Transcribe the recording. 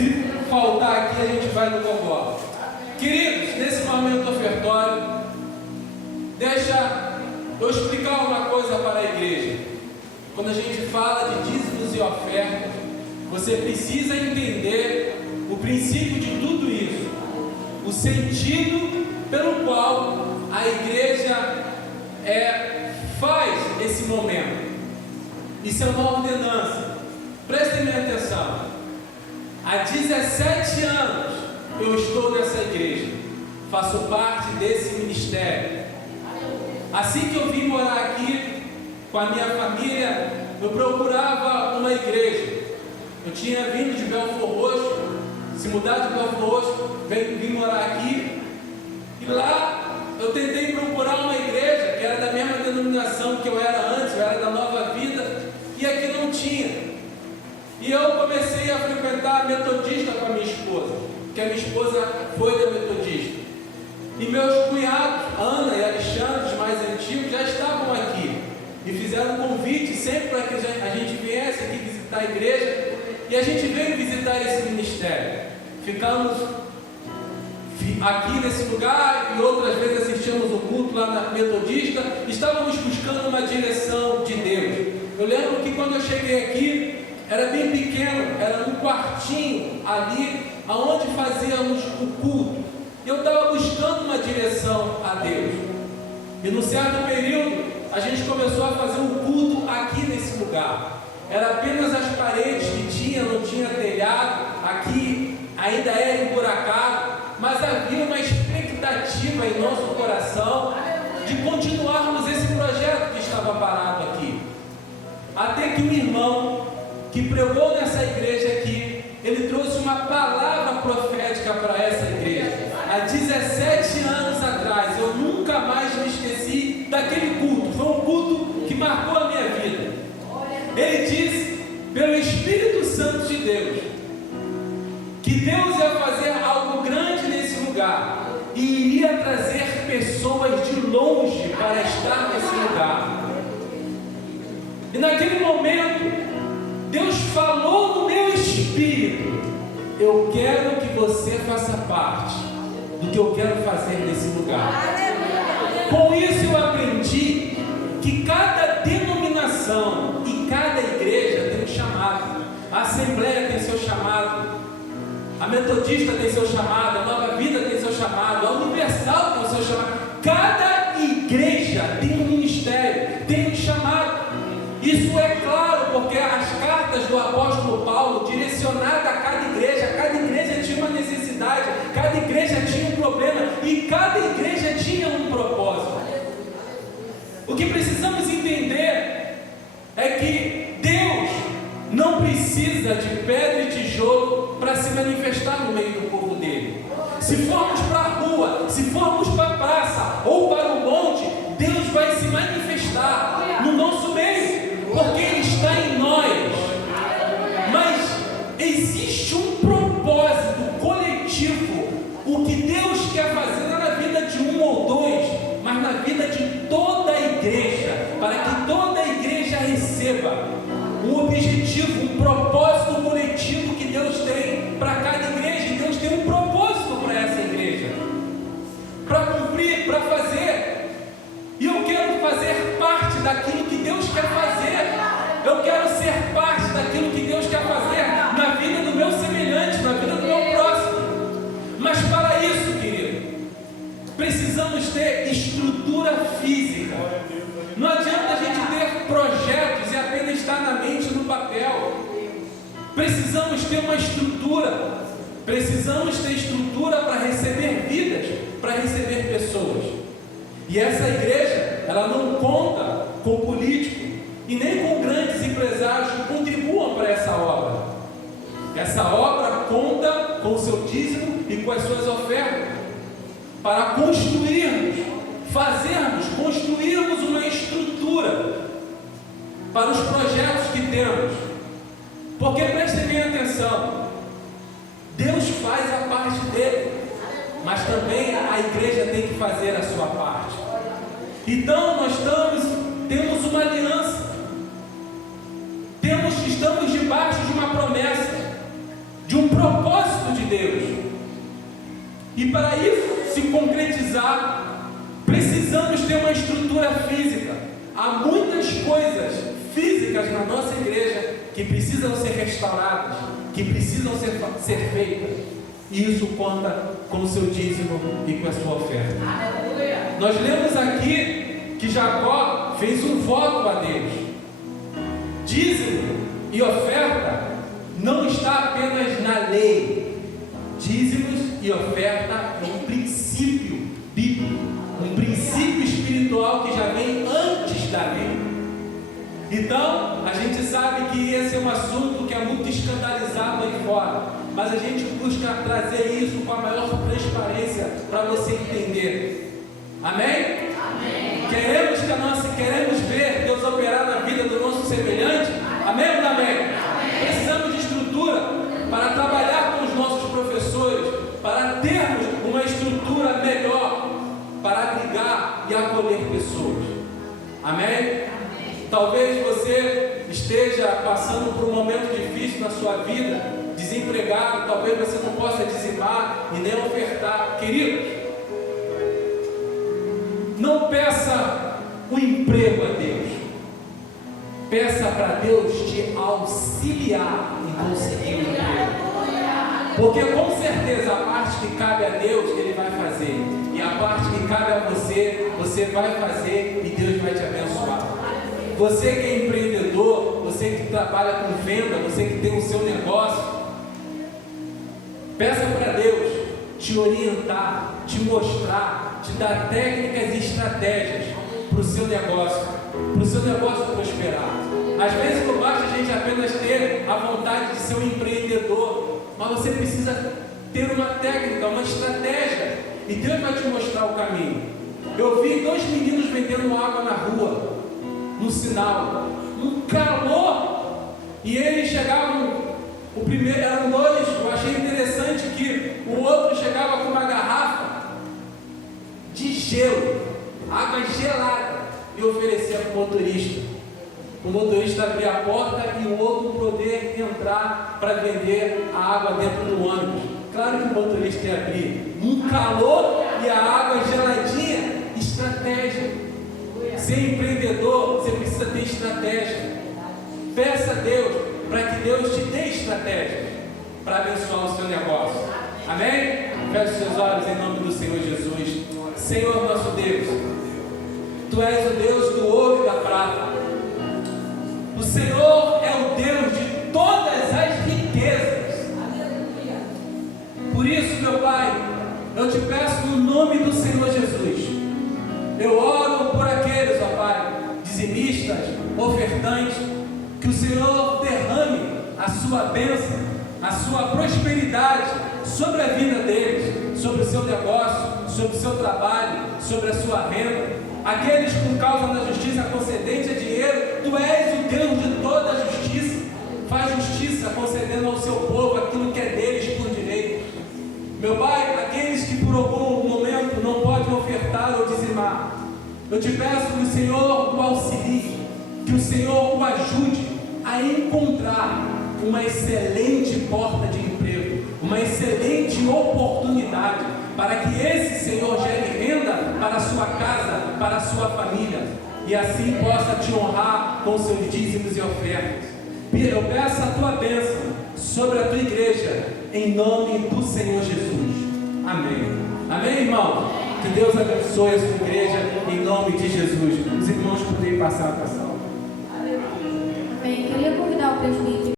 Se faltar aqui, a gente vai no gogó. Queridos, nesse momento ofertório, deixa eu explicar uma coisa para a igreja. Quando a gente fala de dízimos e ofertas, você precisa entender o princípio de tudo isso, o sentido pelo qual a igreja faz esse momento. Isso é uma ordenança. Prestem minha atenção. Há 17 anos eu estou nessa igreja, faço parte desse ministério. Assim que eu vim morar aqui com a minha família, eu procurava uma igreja. Eu tinha vindo de Belford Roxo, se mudar de Belford Roxo, vim morar aqui, e lá eu tentei procurar uma igreja que era da mesma denominação que eu era antes, eu era da Nova Vida, e aqui não tinha. E eu comecei a frequentar a Metodista com a minha esposa, porque a minha esposa foi da Metodista. E meus cunhados, Ana e Alexandre, os mais antigos, já estavam aqui. E fizeram um convite sempre para que a gente viesse aqui visitar a igreja. E a gente veio visitar esse ministério. Ficamos aqui nesse lugar e outras vezes assistimos o culto lá na Metodista. Estávamos buscando uma direção de Deus. Eu lembro que quando eu cheguei aqui, era bem pequeno, era um quartinho ali, aonde fazíamos o culto. Eu estava buscando uma direção a Deus. E num certo período, a gente começou a fazer um culto aqui nesse lugar. Era apenas as paredes que tinha, não tinha telhado, aqui ainda era emburacado, mas havia uma expectativa em nosso coração de continuarmos esse projeto que estava parado aqui. Até que um irmão que pregou nessa igreja aqui, ele trouxe uma palavra profética para essa igreja. Há 17 anos atrás, eu nunca mais me esqueci daquele culto. Foi um culto que marcou a minha vida. Ele disse, pelo Espírito Santo de Deus, que Deus ia fazer algo grande nesse lugar e iria trazer pessoas de longe para estar nesse lugar. E naquele momento, Deus falou no meu espírito: eu quero que você faça parte do que eu quero fazer nesse lugar. Com isso eu aprendi que cada denominação e cada igreja tem um chamado. A Assembleia tem seu chamado, a Metodista tem seu chamado, a Nova Vida tem seu chamado, a Universal tem o seu chamado. Cada igreja tem um ministério, tem um chamado. Isso é claro porque as cartas do apóstolo Paulo, direcionadas a cada igreja tinha uma necessidade, cada igreja tinha um problema e cada igreja tinha um propósito. O que precisamos entender é que Deus não precisa de pedra e tijolo para se manifestar no meio do povo dele. Se formos para a rua, se formos para a praça ou para o monte, Deus vai se manifestar no nosso meio, porque Ele está em nós. Mas existe um propósito coletivo. O que Deus quer fazer não é na vida de um ou dois, mas na vida de toda a igreja, para que toda a igreja receba um objetivo, um propósito coletivo que Deus tem para cada igreja. E Deus tem um propósito para essa igreja, para cumprir, para fazer. E eu quero fazer parte daquilo que Deus quer fazer. Eu quero ser parte daquilo que Deus quer fazer na vida do meu semelhante, na vida do meu próximo. Mas para isso, querido, precisamos ter estrutura física. Não adianta a gente ter projetos e apenas estar na mente no papel. Precisamos ter uma estrutura. Precisamos ter estrutura para receber vidas, para receber pessoas. E essa igreja, ela não conta com políticos e nem com grandes empresários que contribuam para essa obra. Essa obra conta com o seu dízimo e com as suas ofertas para construirmos uma estrutura para os projetos que temos. Porque prestem bem atenção, Deus faz a parte dele, mas também a igreja tem que fazer a sua parte. Então nós temos uma aliança, estamos debaixo de uma promessa, de um propósito Deus. E para isso se concretizar, precisamos ter uma estrutura física. Há muitas coisas físicas na nossa igreja que precisam ser restauradas, que precisam ser feitas. E isso conta com o seu dízimo e com a sua oferta. Aleluia. Nós lemos aqui que Jacó fez um voto a Deus. Dízimo e oferta não está apenas na lei. Dízimos e oferta é um princípio bíblico, um princípio espiritual que já vem antes da lei. Então, a gente sabe que esse é um assunto que é muito escandalizado aí fora, mas a gente busca trazer isso com a maior transparência para você entender. Amém? Amém. Queremos ver Deus operar na vida do nosso semelhante? Amém ou não amém? Amém. Precisamos de estrutura para trabalhar com os nossos professores, para termos uma estrutura melhor para abrigar e acolher pessoas. Amém? Talvez você esteja passando por um momento difícil na sua vida, desempregado, talvez você não possa dizimar e nem ofertar. Queridos, não peça um emprego a Deus, peça para Deus te auxiliar em conseguir um emprego. Porque com certeza a parte que cabe a Deus, Ele vai fazer, e a parte que cabe a você, você vai fazer e Deus vai te abençoar. Você que é empreendedor, você que trabalha com venda, você que tem o seu negócio, peça para Deus te orientar, te mostrar, te dar técnicas e estratégias para o seu negócio prosperar. Às vezes não basta a gente apenas ter a vontade de ser um empreendedor, mas você precisa ter uma técnica, uma estratégia, e Deus vai te mostrar o caminho. Eu vi 2 meninos vendendo água na rua, no sinal, um calor, e eles chegavam, o primeiro eram 2, eu achei interessante que o outro chegava com uma garrafa de gelo, água gelada, e oferecia para o motorista abrir a porta e o outro poder entrar para vender a água dentro do ônibus. Claro que o motorista ia abrir, um calor e a água geladinha. Estratégia. Ser empreendedor, você precisa ter estratégia. Peça a Deus para que Deus te dê estratégia para abençoar o seu negócio. Amém? Feche seus olhos em nome do Senhor Jesus. Senhor nosso Deus, Tu és o Deus do ouro e da prata. O Senhor é o Deus de todas as riquezas. Por isso, meu Pai, eu te peço no nome do Senhor Jesus. Eu oro por aqueles, ó Pai, dizimistas, ofertantes, que o Senhor derrame a sua bênção, a sua prosperidade sobre a vida deles, sobre o seu negócio, sobre o seu trabalho, sobre a sua renda. Aqueles que, por causa da justiça concedente a dinheiro, Tu és o Deus de toda a justiça. Faz justiça concedendo ao seu povo aquilo que é deles por direito. Meu Pai, aqueles que por algum momento não podem ofertar ou dizimar, eu te peço que o Senhor o auxilie, que o Senhor o ajude a encontrar uma excelente porta de emprego, uma excelente oportunidade, para que esse Senhor gere renda para a sua casa, para a sua família, e assim possa te honrar com seus dízimos e ofertas. Eu peço a tua bênção sobre a tua igreja, em nome do Senhor Jesus. Amém. Amém, irmão? Que Deus abençoe a sua igreja, em nome de Jesus. Os irmãos podem passar a oração. Amém. Queria convidar o presbítero.